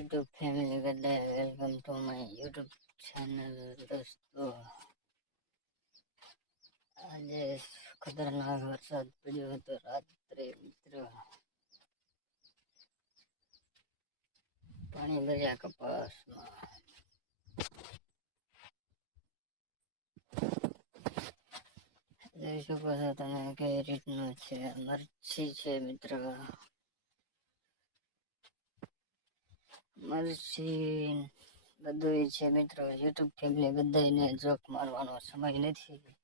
YouTube family બધા welcome to my YouTube channel દોસ્તો આજે ખતરનાક વરસાદ પડ્યો હતો રાત્રે મિત્ર પાણી ભર્યા કપાસમાં જોઈ શકો છો તમે કઈ રીતનું છે મરચી છે મિત્ર મરચી બધું છે મિત્રો, યુટ્યુબ ફેમિલી બધાને જોક મારવાનો સમય નથી.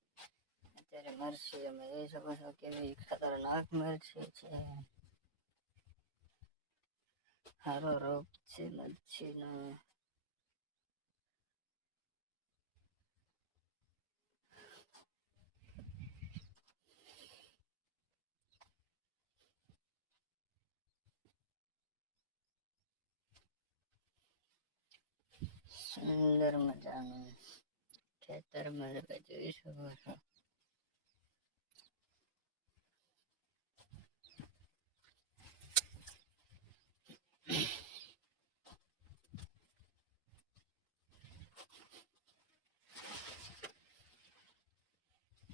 અત્યારે મરશી અમે જોઈ શકો છો કેવી ખતરનાક મરચી છે. સારો રોગ છે મરચીનો સુંદર મજાનું ખેતરમાં તમે જોઈ શકો છો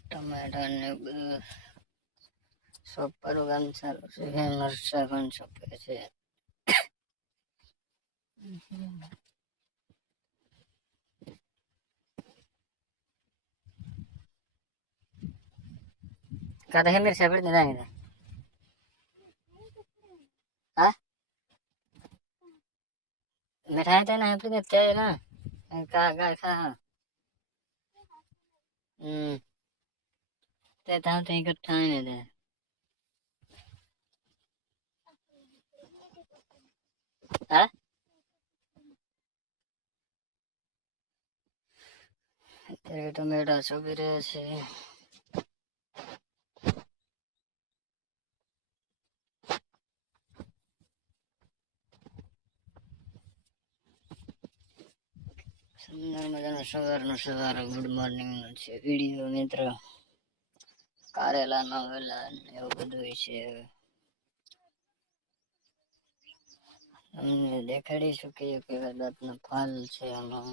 ટમેટા ને બધું સોપારું કામ ચાલુ છે મરચા પણ સોંપે છે ಕದ ಹೆಮ್ಮಿರ್ ಸಾಹೇಬ್ರ ನಿಧಾನಿದೆ ಆ મીઠાઈ તો ના આપણી અત્યારે ના કા કા ખા હમ તે તાવ તો એક ઠાઈ ને દે હા અત્યારે ટોમેટો છોબી રહ્યા છે સુંદર મજાનો સવારનો સવાર ગુડ મોર્નિંગનો છે. વીડિયો મિત્ર કારેલા વેલા એવું બધું છે. તમને દેખાડીશું કે કેવા દાંતનો ફાલ છે આમાં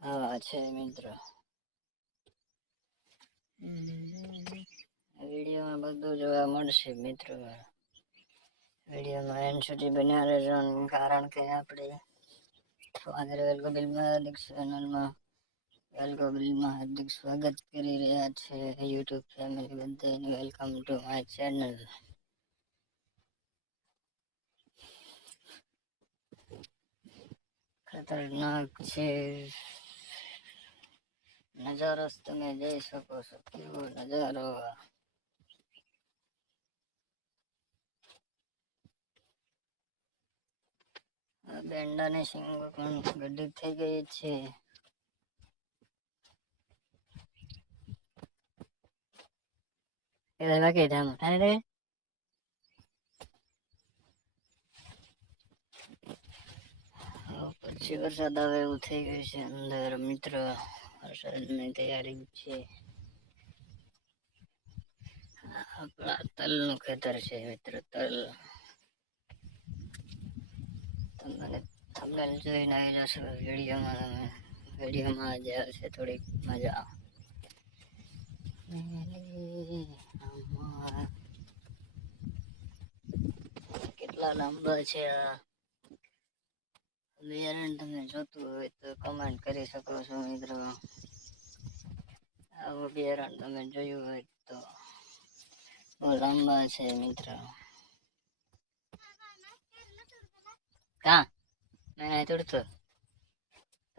આવા છે મિત્ર. વિડીયોમાં બધું જોવા મળશે મિત્રો. વિડીયોમાં એમ સુધી બન્યા રહેજો કારણ કે આપણે વેલકમ બિલમાં સ્વાગત કરી રહ્યા છે. યુટ્યુબ ફેમિલી બધાને વેલકમ ટુ માય ચેનલ. ખતરનાક છે. નજારો તમે જઈ શકો છો. કેવો નજારો. બેંડાની શીંગો પણ ગડી થઈ ગઈ છે. એ બાકી કે જામ અરે પછી વરસાદ આવે એવું થઈ ગયું છે અંદર, મિત્ર. વરસાદની તૈયારી છે. આપણા તલનું ખેતર છે મિત્ર, તલ. તમને તમને જોઈને આવી છો. વિડીયોમાં તમે, વિડીયોમાં જે આવશે થોડીક મજા. કેટલા લાંબા છે આ? બિયારણ તમે જોતું હોય તો કમેન્ટ કરી શકો છો મિત્રો. આવું બિયારણ તમે જોયું હોય તો. બહુ લાંબા છે મિત્ર. કા નહીં તોડતો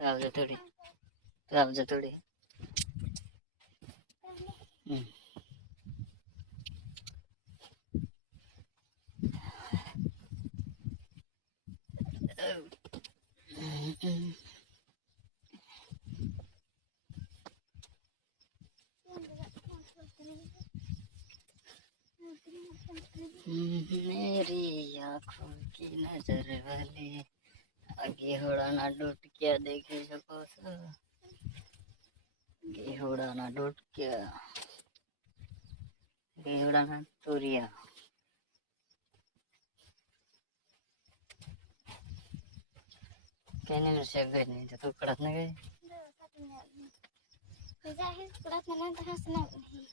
તો આવજો થોડી તો આવજો થોડી હમ मेरी आँखों की नज़र वाले। आगे होड़ा ना डूट क्या देखे सको आगे होड़ा ना डूट क्या गे होड़ाना तुरिया। कहने में से गए नहीं तो कड़त ना गए ज़ाहिर कड़त ना तो हंसना नहीं।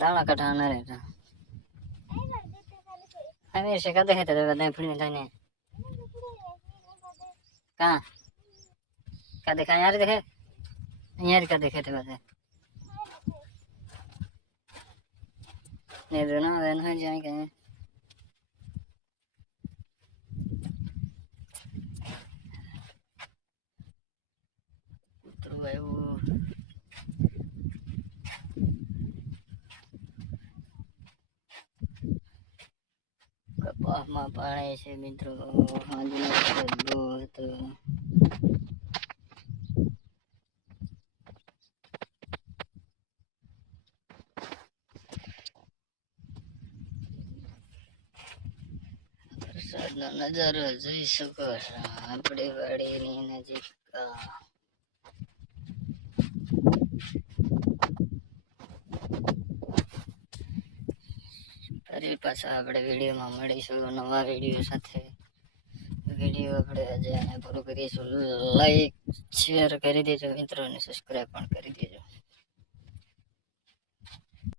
দাঁড়া কাটা না রে এটা আমি শেখাতে খেতে দেবে দেখ ফুড়ি মিঠাই নিয়ে कहाँ क्या देखा यार देखे यार क्या देखे थे बस नहीं दोनों बहन है जाए कहीं કપાસમાં પાણી છે મિત્રો. હાજનો હતો. વરસાદનો નજારો જોઈ શકો છો. આપણી વાડીની નજીક ફરી પાછા આપણે વિડીયોમાં મળીશું નવા વીડિયો સાથે. વીડિયો આપણે આજે અહીંયા પૂરો કરીશું. લાઈક શેર કરી દેજો મિત્રોને સબસ્ક્રાઈબ પણ કરી દેજો.